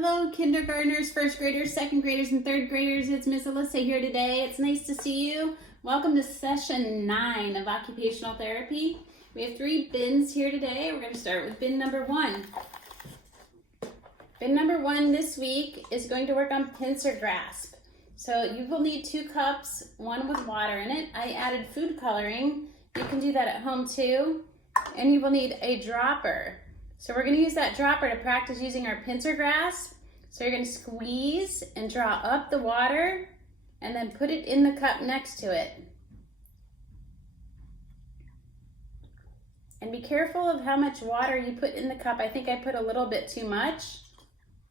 Hello, kindergartners, first graders, second graders, and third graders. It's Miss Alyssa here today. It's nice to see you. Welcome to session 9 of occupational therapy. We have 3 bins here today. We're going to start with bin number 1. Bin number 1 this week is going to work on Pincer Grasp. So you will need 2 cups, 1 with water in it. I added food coloring. You can do that at home too. And you will need a dropper. So we're going to use that dropper to practice using our Pincer Grasp. So you're going to squeeze and draw up the water and then put it in the cup next to it. And be careful of how much water you put in the cup. I think I put a little bit too much.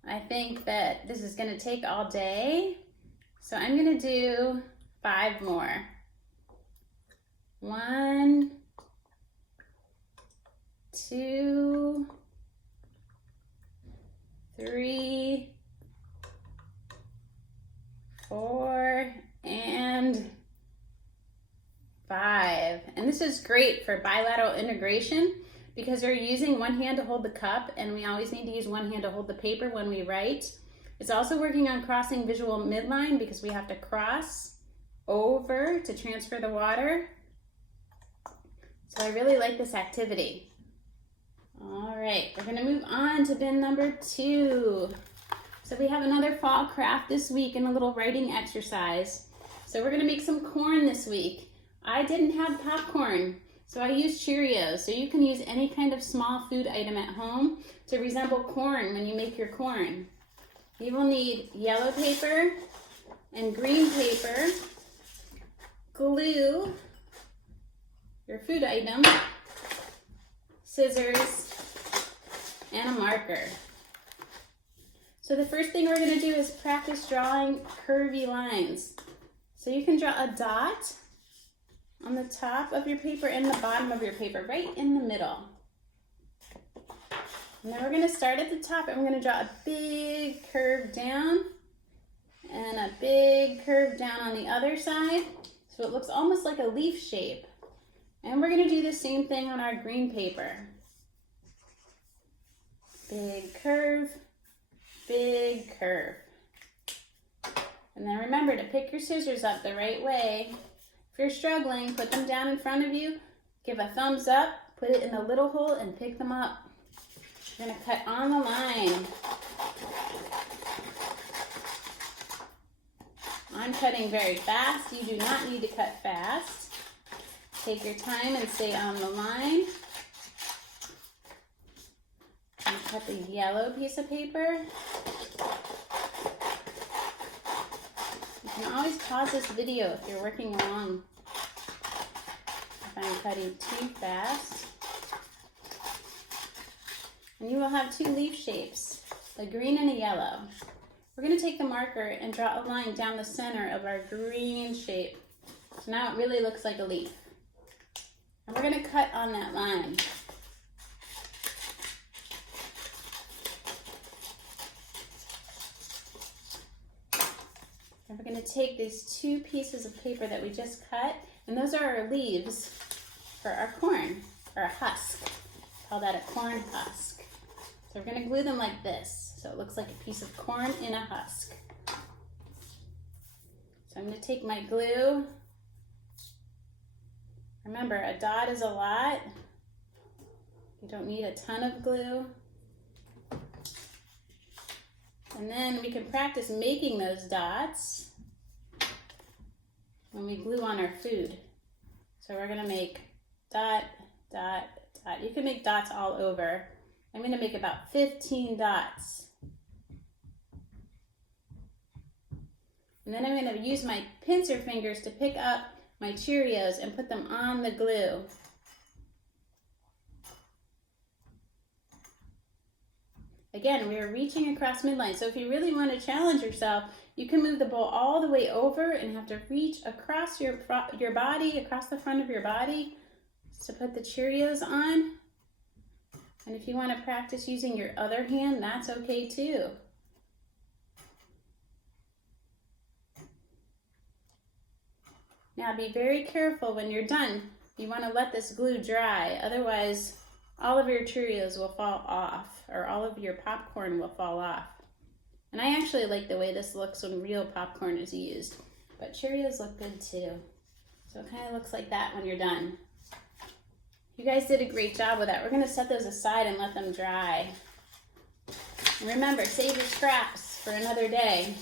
I think that this is going to take all day. So I'm going to do 5 more. 1, 2, 3, 4, and 5. And this is great for bilateral integration because we're using one hand to hold the cup, and we always need to use one hand to hold the paper when we write. It's also working on crossing visual midline because we have to cross over to transfer the water. So I really like this activity. All right, we're gonna move on to bin number 2. So we have another fall craft this week and a little writing exercise. So we're gonna make some corn this week. I didn't have popcorn, so I used Cheerios. So you can use any kind of small food item at home to resemble corn when you make your corn. You will need yellow paper and green paper, glue, your food item, scissors, and a marker. So the first thing we're going to do is practice drawing curvy lines. So you can draw a dot on the top of your paper and the bottom of your paper, right in the middle. And then we're going to start at the top and we're going to draw a big curve down and a big curve down on the other side. So it looks almost like a leaf shape. And we're going to do the same thing on our green paper. Big curve, big curve. And then remember to pick your scissors up the right way. If you're struggling, put them down in front of you, give a thumbs up, put it in the little hole, and pick them up. You're going to cut on the line. I'm cutting very fast. You do not need to cut fast. Take your time and stay on the line. And cut the yellow piece of paper. You can always pause this video if you're working along. If I'm cutting too fast. And you will have 2 leaf shapes, a green and a yellow. We're going to take the marker and draw a line down the center of our green shape. So now it really looks like a leaf. And we're going to cut on that line. And we're going to take these 2 pieces of paper that we just cut, and those are our leaves for our corn, or a husk. Call that a corn husk. So we're going to glue them like this, so it looks like a piece of corn in a husk. So I'm going to take my glue. Remember, a dot is a lot. You don't need a ton of glue. And then we can practice making those dots when we glue on our food. So we're going to make dot, dot, dot. You can make dots all over. I'm going to make about 15 dots. And then I'm going to use my pincer fingers to pick up my Cheerios and put them on the glue. Again, we are reaching across midline. So if you really want to challenge yourself, you can move the bowl all the way over and have to reach across your body, across the front of your body to put the Cheerios on. And if you want to practice using your other hand, that's okay too. Now be very careful when you're done. You want to let this glue dry, otherwise all of your Cheerios will fall off, or all of your popcorn will fall off. And I actually like the way this looks when real popcorn is used. But Cheerios look good too. So it kind of looks like that when you're done. You guys did a great job with that. We're gonna set those aside and let them dry. And remember, save your scraps for another day.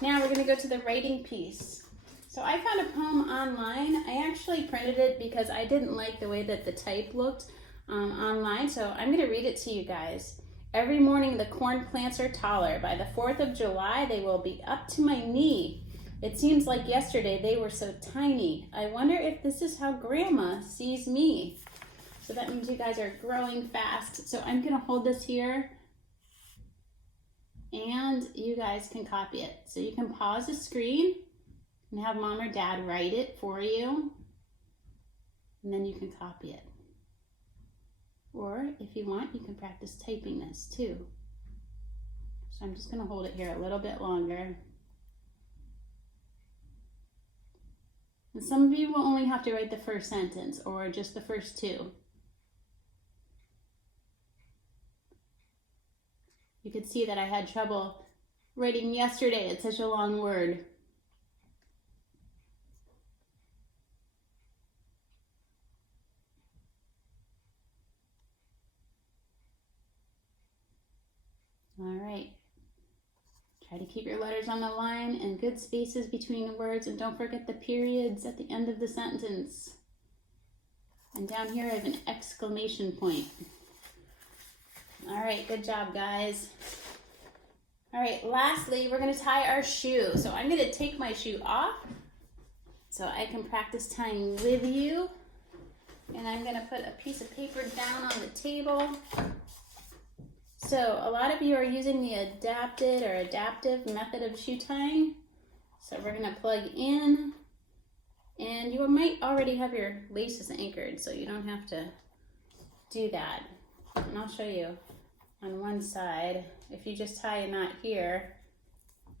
Now we're gonna go to the writing piece. So I found a poem online. I actually printed it because I didn't like the way that the type looked online. So I'm gonna read it to you guys. Every morning the corn plants are taller. By the 4th of July, they will be up to my knee. It seems like yesterday they were so tiny. I wonder if this is how Grandma sees me. So that means you guys are growing fast. So I'm gonna hold this here and you guys can copy it. So you can pause the screen and have Mom or Dad write it for you. And then you can copy it. Or if you want, you can practice typing this too. So I'm just gonna hold it here a little bit longer. And some of you will only have to write the first sentence or just the first two. You could see that I had trouble writing yesterday. It's such a long word. All right. Try to keep your letters on the line and good spaces between the words, and don't forget the periods at the end of the sentence. And down here I have an exclamation point. All right, good job, guys. All right, lastly, we're gonna tie our shoe. So I'm gonna take my shoe off so I can practice tying with you. And I'm gonna put a piece of paper down on the table. So a lot of you are using the adapted or adaptive method of shoe tying. So we're gonna plug in, and you might already have your laces anchored, so you don't have to do that. And I'll show you on one side. If you just tie a knot here,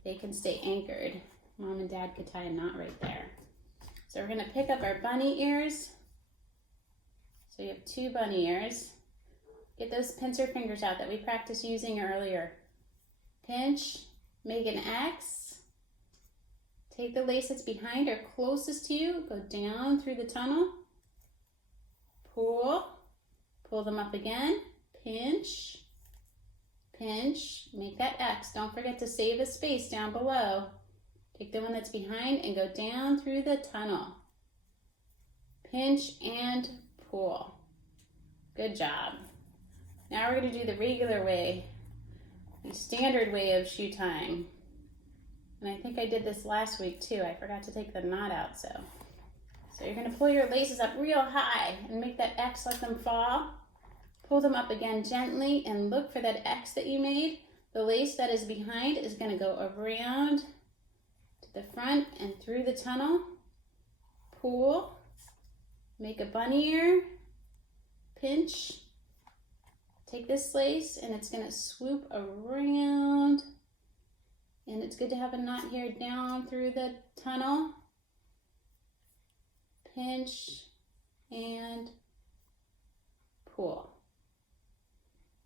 they can stay anchored. Mom and Dad could tie a knot right there. So we're gonna pick up our bunny ears. So you have 2 bunny ears. Get those pincer fingers out that we practiced using earlier. Pinch, make an X. Take the lace that's behind or closest to you, go down through the tunnel. Pull, pull them up again. Pinch, pinch, make that X. Don't forget to save a space down below. Take the one that's behind and go down through the tunnel. Pinch and pull. Good job. Now we're going to do the regular way, the standard way of shoe tying. And I think I did this last week too. I forgot to take the knot out. So you're going to pull your laces up real high and make that X, let them fall. Pull them up again gently and look for that X that you made. The lace that is behind is going to go around to the front and through the tunnel. Pull, make a bunny ear, pinch. Take this lace and it's going to swoop around, and it's good to have a knot here down through the tunnel. Pinch and pull.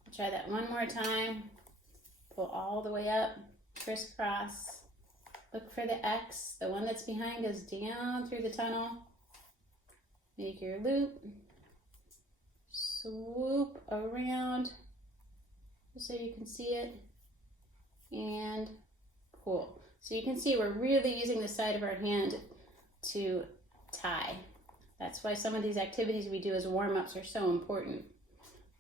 I'll try that one more time. Pull all the way up, crisscross. Look for the X. The one that's behind goes down through the tunnel. Make your loop. Swoop around so you can see it and pull. So you can see we're really using the side of our hand to tie. That's why some of these activities we do as warm-ups are so important.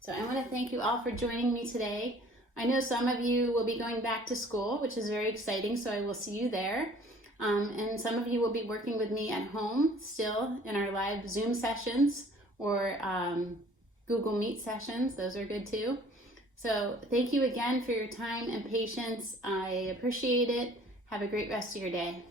So I want to thank you all for joining me today. I know some of you will be going back to school, which is very exciting, so I will see you there. And some of you will be working with me at home still in our live Zoom sessions or Google Meet sessions. Those are good too. So thank you again for your time and patience. I appreciate it. Have a great rest of your day.